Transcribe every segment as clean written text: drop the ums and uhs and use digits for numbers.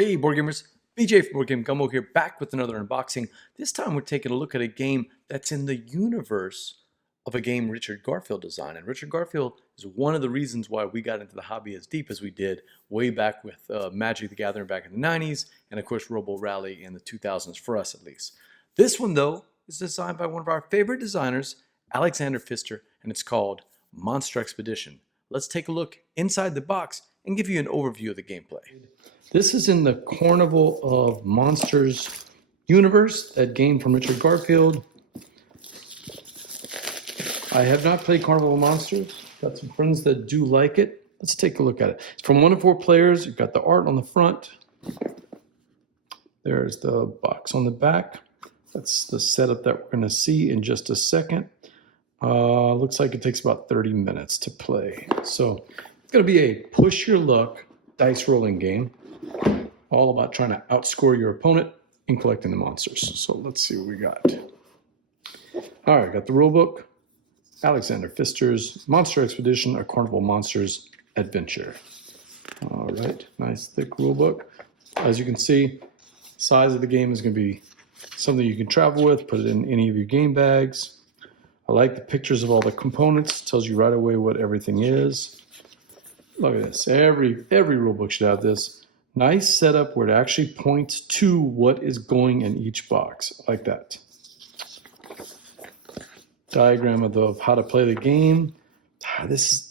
Hey board gamers, BJ from Board Game Gumbo here, back with another unboxing. This time we're taking a look at a game that's in the universe of a game Richard Garfield designed. And Richard Garfield is one of the reasons why we got into the hobby as deep as we did way back with Magic the Gathering back in the 90s, and of course Robo Rally in the 2000s, for us at least. This one though is designed by one of our favorite designers, Alexander Pfister, and it's called Monster Expedition. Let's take a look inside the box and give you an overview of the gameplay. This is in the Carnival of Monsters universe, that game from Richard Garfield. I have not played Carnival of Monsters. Got some friends that do like it. Let's take a look at it. It's from 1 to 4 players. You've got the art on the front. There's the box on the back. That's the setup that we're going to see in just a second. Looks like it takes about 30 minutes to play. So it's going to be a push your luck dice rolling game, all about trying to outscore your opponent and collecting the monsters. So let's see what we got. All right, got the rule book. Alexander Pfister's Monster Expedition, a Carnival Monsters adventure. All right, nice thick rule book. As you can see, size of the game is going to be something you can travel with, put it in any of your game bags. I like the pictures of all the components. Tells you right away what everything is. Look at this. Every rule book should have this. Nice setup where it actually points to what is going in each box. I like that. Diagram of how to play the game.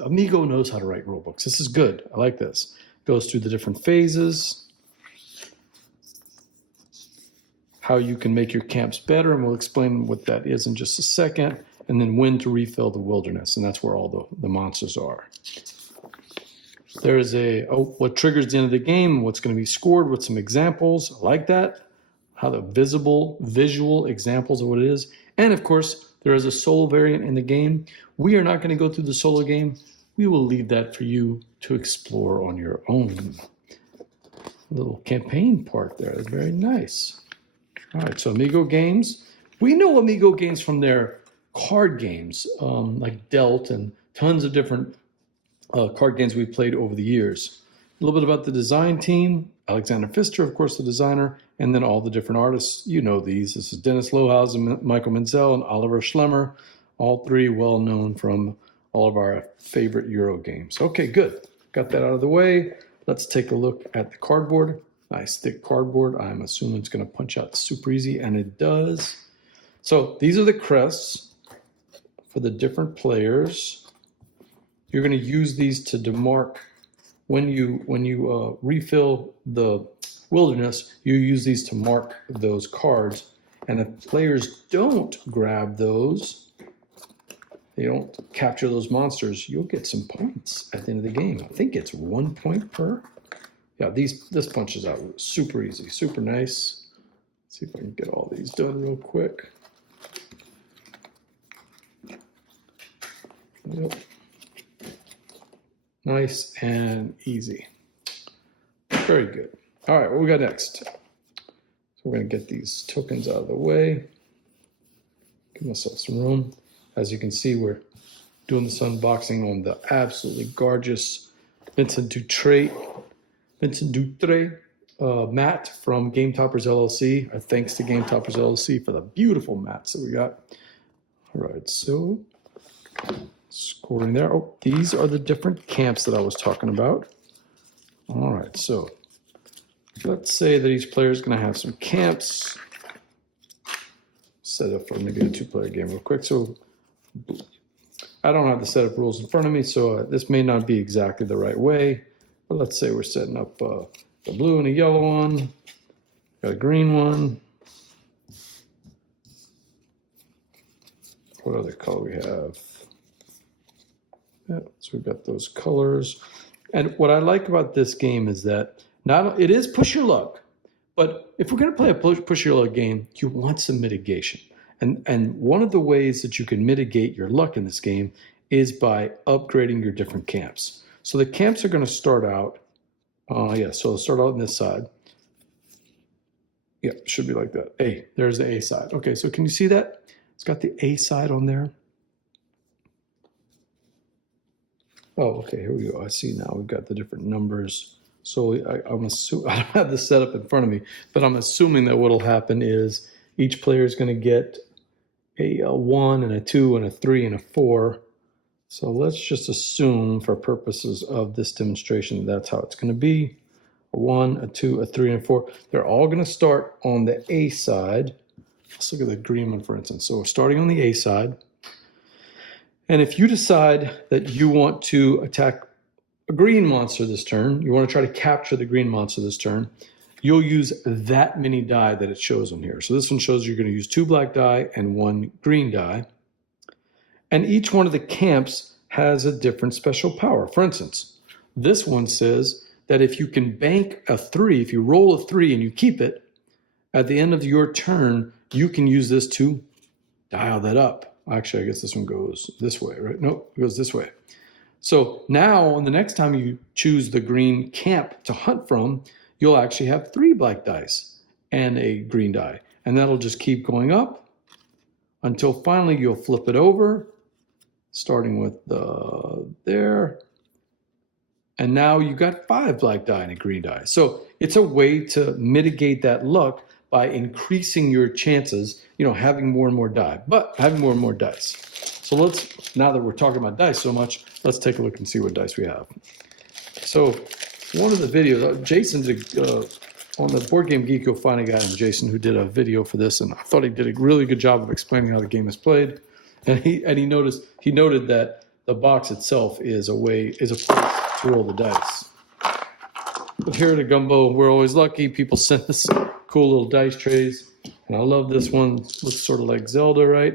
Amigo knows how to write rule books. This is good. I like this. Goes through the different phases. How you can make your camps better, and we'll explain what that is in just a second. And then when to refill the wilderness, and that's where all the monsters are. There is what triggers the end of the game, what's going to be scored with some examples. I like that. How the visual examples of what it is. And of course, there is a solo variant in the game. We are not going to go through the solo game. We will leave that for you to explore on your own. A little campaign part there. Very nice. All right, so Amigo games. We know Amigo games from their card games, like Dealt and tons of different card games we've played over the years. A little bit about the design team. Alexander Pfister, of course, the designer, and then all the different artists. You know these. This is Dennis Lohausen, Michael Menzel, and Oliver Schlemmer. All three well known from all of our favorite Euro games. Okay, good. Got that out of the way. Let's take a look at the cardboard. Nice thick cardboard. I'm assuming it's going to punch out super easy, and it does. So these are the crests for the different players. You're going to use these to demark when you refill the wilderness. You use these to mark those cards, and if players don't grab those, they don't capture those monsters, you'll get some points at the end of the game. I think it's 1 point per. Yeah, this punches out super easy, super nice. Let's see if I can get all these done real quick. Yep. Nice and easy. Very good. All right, what we got next? So we're going to get these tokens out of the way. Give myself some room. As you can see, we're doing this unboxing on the absolutely gorgeous Vincent Dutre mat from Game Toppers LLC. Our thanks to Game Toppers LLC for the beautiful mats that we got. All right, so scoring there. Oh, these are the different camps that I was talking about. All right, so let's say that each player is going to have some camps. Set up for maybe a 2-player game real quick. So I don't have the setup rules in front of me, so this may not be exactly the right way. But let's say we're setting up a blue and a yellow one. Got a green one. What other color we have? Yeah, so we've got those colors. And what I like about this game is that it is push your luck, but if we're going to play a push your luck game, you want some mitigation. And one of the ways that you can mitigate your luck in this game is by upgrading your different camps. So the camps are going to start out, so they'll start out on this side. Yeah, it should be like that. There's the A side. Okay, so can you see that? It's got the A side on there. Oh, okay, here we go. I see now. We've got the different numbers So I'm assuming, I don't have this set up in front of me, but I'm assuming that what'll happen is each player is going to get a 1 and a 2 and a 3 and a 4. So let's just assume for purposes of this demonstration, that's how it's going to be. A 1, a 2, a 3, and a 4. They're all going to start on the A side. Let's look at the green one, for instance. So we're starting on the A side. And if you decide that you want to attack a green monster this turn, you want to try to capture the green monster this turn, you'll use that many die that it shows on here. So this one shows you're going to use 2 black die and 1 green die. And each one of the camps has a different special power. For instance, this one says that if you can bank a 3, if you roll a 3 and you keep it, at the end of your turn, you can use this to dial that up. Actually, I guess this one goes this way, right? No, it goes this way. So now, on the next time you choose the green camp to hunt from, you'll actually have 3 black dice and a green die. And that'll just keep going up until finally you'll flip it over, starting with there. And now you've got 5 black die and a green die. So it's a way to mitigate that luck by increasing your chances, having more and more die, but having more and more dice. So now that we're talking about dice so much, let's take a look and see what dice we have. So one of the videos, Jason did, on the Board Game Geek, you'll find a guy named Jason who did a video for this, and I thought he did a really good job of explaining how the game is played. And he noted that the box itself is a place to roll the dice. But here at a Gumbo, we're always lucky. People send us cool little dice trays, and I love this one. It looks sort of like Zelda, right?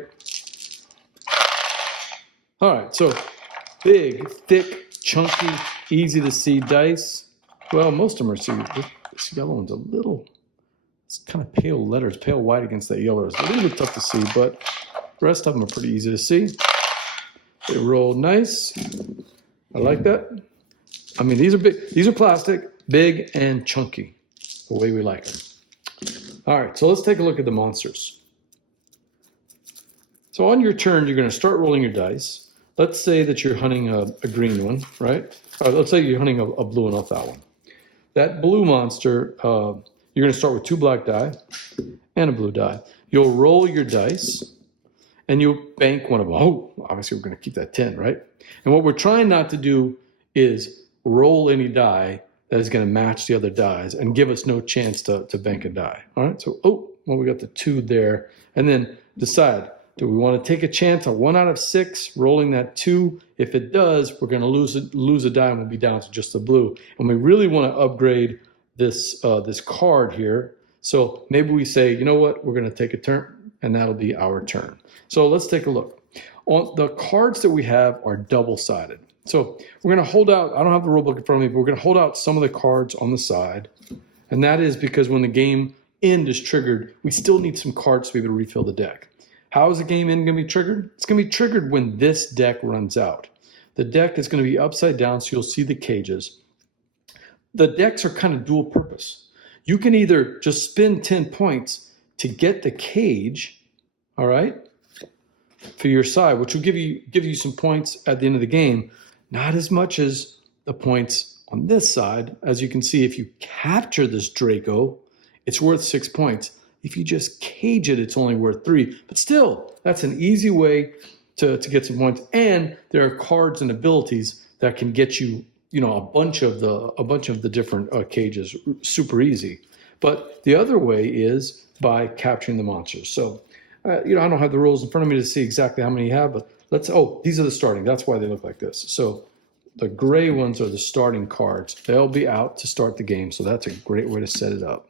All right, so big, thick, chunky, easy to see dice. Well, most of them are see. This yellow one's it's kind of pale letters, pale white against that yellow. It's a little bit tough to see, but the rest of them are pretty easy to see. They roll nice. I like that. I mean, these are big. These are plastic, big and chunky, the way we like them. All right, so let's take a look at the monsters. So on your turn, you're going to start rolling your dice. Let's say that you're hunting a green one, right? Let's say you're hunting a blue one off that one. That blue monster, you're going to start with 2 black die and a blue die. You'll roll your dice, and you'll bank one of them. Oh, obviously we're going to keep that 10, right? And what we're trying not to do is roll any die that is going to match the other dies and give us no chance to bank a die. All right, so, we got the 2 there. And then decide, do we want to take a chance on 1 out of 6, rolling that 2? If it does, we're going to lose a die and we'll be down to just the blue. And we really want to upgrade this card here. So maybe we say, you know what, we're going to take a turn, and that'll be our turn. So let's take a look. On the cards that we have are double-sided. So we're going to hold out, I don't have the rule book in front of me, but we're going to hold out some of the cards on the side. And that is because when the game end is triggered, we still need some cards to be able to refill the deck. How is the game end going to be triggered? It's going to be triggered when this deck runs out. The deck is going to be upside down, so you'll see the cages. The decks are kind of dual purpose. You can either just spend 10 points to get the cage, all right, for your side, which will give you some points at the end of the game. Not as much as the points on this side. As you can see, if you capture this Draco, it's worth 6 points. If you just cage it, it's only worth 3. But still, that's an easy way to get some points. And there are cards and abilities that can get you, a bunch of the different cages super easy. But the other way is by capturing the monsters. So, I don't have the rules in front of me to see exactly how many you have, but these are the starting. That's why they look like this. So the gray ones are the starting cards. They'll be out to start the game. So that's a great way to set it up.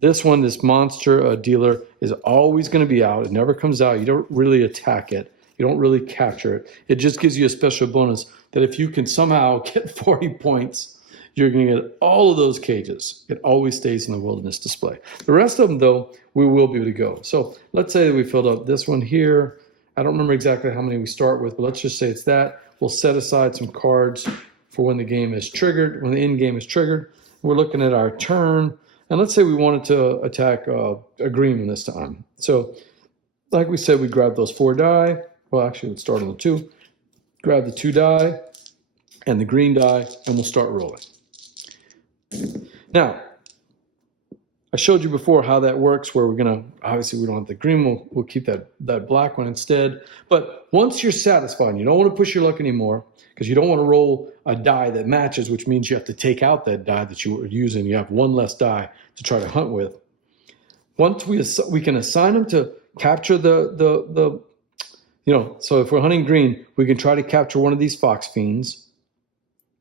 This one, this monster dealer, is always going to be out. It never comes out. You don't really attack it. You don't really capture it. It just gives you a special bonus that if you can somehow get 40 points, you're going to get all of those cages. It always stays in the wilderness display. The rest of them, though, we will be able to go. So let's say that we filled up this one here. I don't remember exactly how many we start with, but let's just say it's that. We'll set aside some cards for when the game is triggered, when the end game is triggered. We're looking at our turn. And let's say we wanted to attack a green one this time. So like we said, we grab those 4 die. Well, actually, let's start on the 2. Grab the 2 die and the green die, and we'll start rolling. Now, I showed you before how that works, where we're going to, obviously we don't have the green, we'll keep that black one instead. But once you're satisfied, and you don't want to push your luck anymore, because you don't want to roll a die that matches, which means you have to take out that die that you were using. You have one less die to try to hunt with. Once we can assign them to capture the so if we're hunting green, we can try to capture one of these fox fiends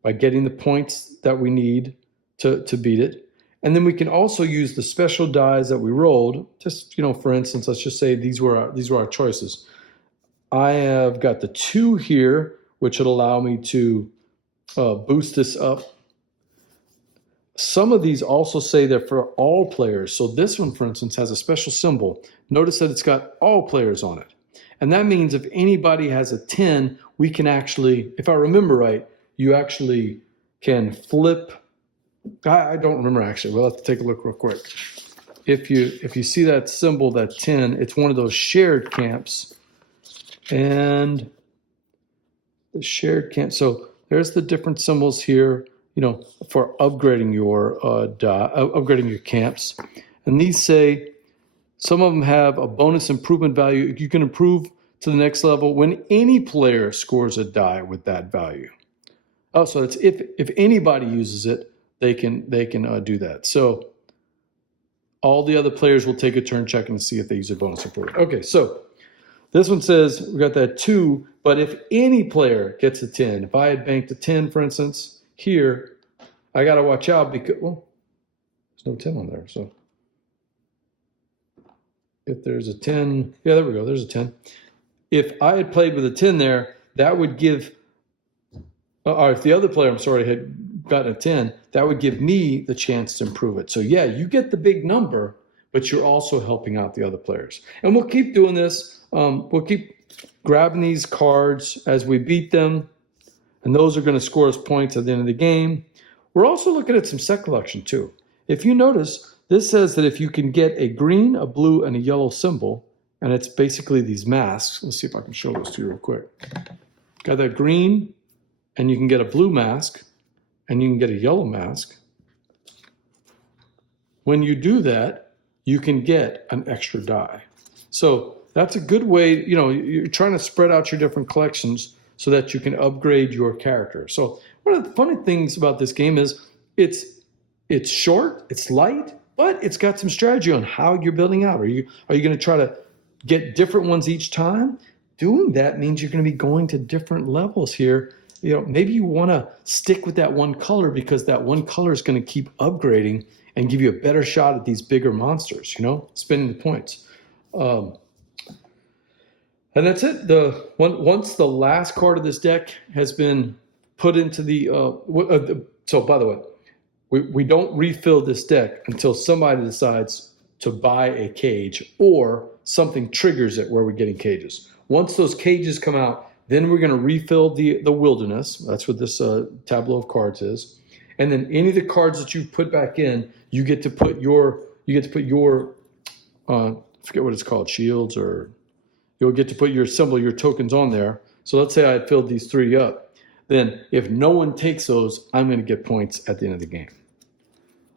by getting the points that we need to beat it. And then we can also use the special dies that we rolled. Just, for instance, let's just say these were our choices. I have got the 2 here, which would allow me to boost this up. Some of these also say they're for all players. So this one, for instance, has a special symbol. Notice that it's got all players on it. And that means if anybody has a 10, we can actually, if I remember right, you actually can flip. I don't remember actually. We'll have to take a look real quick. If you see that symbol, that 10, it's one of those shared camps. And the shared camp. So there's the different symbols here, for upgrading your upgrading your camps. And these say some of them have a bonus improvement value. You can improve to the next level when any player scores a die with that value. Oh, so it's if anybody uses it, they can do that. So all the other players will take a turn checking to see if they use a bonus improvement. Okay, so this one says we got that 2, but if any player gets a 10, if I had banked a 10, for instance, here, I got to watch out because, well, there's no 10 on there. So if there's a 10, yeah, there we go, there's a 10. If I had played with a 10 there, that would give, or if the other player, had gotten a 10, that would give me the chance to improve it. So yeah, you get the big number, but you're also helping out the other players. And we'll keep doing this. We'll keep grabbing these cards as we beat them, and those are going to score us points at the end of the game. We're also looking at some set collection too. If you notice, this says that if you can get a green, a blue, and a yellow symbol, and it's basically these masks. Let's see if I can show this to you real quick. Got that green, and you can get a blue mask, and you can get a yellow mask. When you do that, you can get an extra die. So that's a good way, you're trying to spread out your different collections so that you can upgrade your character. So one of the funny things about this game is it's short, it's light, but it's got some strategy on how you're building out. Are you going to try to get different ones each time? Doing that means you're going to be going to different levels here. Maybe you want to stick with that one color because that one color is going to keep upgrading and give you a better shot at these bigger monsters, spending the points. And that's it. Once the last card of this deck has been put into the, so by the way, we don't refill this deck until somebody decides to buy a cage or something triggers it where we're getting cages. Once those cages come out, then we're going to refill the wilderness. That's what this tableau of cards is. And then any of the cards that you put back in, you get to put your I forget what it's called, shields, or you'll get to put your symbol, your tokens on there. So let's say I had filled these 3 up. Then if no one takes those, I'm going to get points at the end of the game.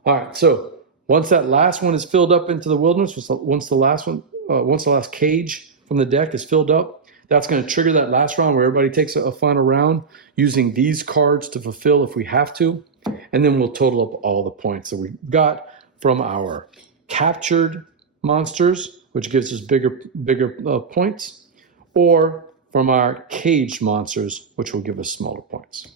All right, so once that last one is filled up into the wilderness, once the last cage from the deck is filled up, that's going to trigger that last round where everybody takes a final round using these cards to fulfill if we have to. And then we'll total up all the points that we got from our captured monsters, which gives us bigger points, or from our caged monsters, which will give us smaller points.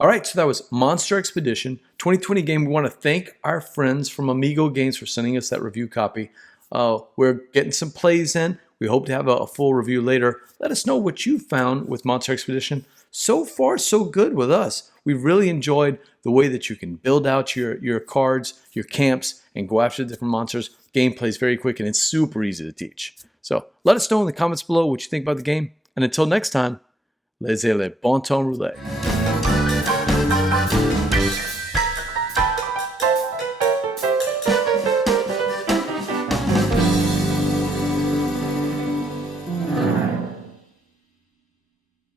All right, so that was Monster Expedition 2020 game. We want to thank our friends from Amigo Games for sending us that review copy. We're getting some plays in. We hope to have a full review later. Let us know what you found with Monster Expedition. So far, so good with us. We've really enjoyed the way that you can build out your cards, your camps, and go after the different monsters. Gameplay is very quick and it's super easy to teach. So let us know in the comments below what you think about the game. And until next time, laissez le bon temps rouler.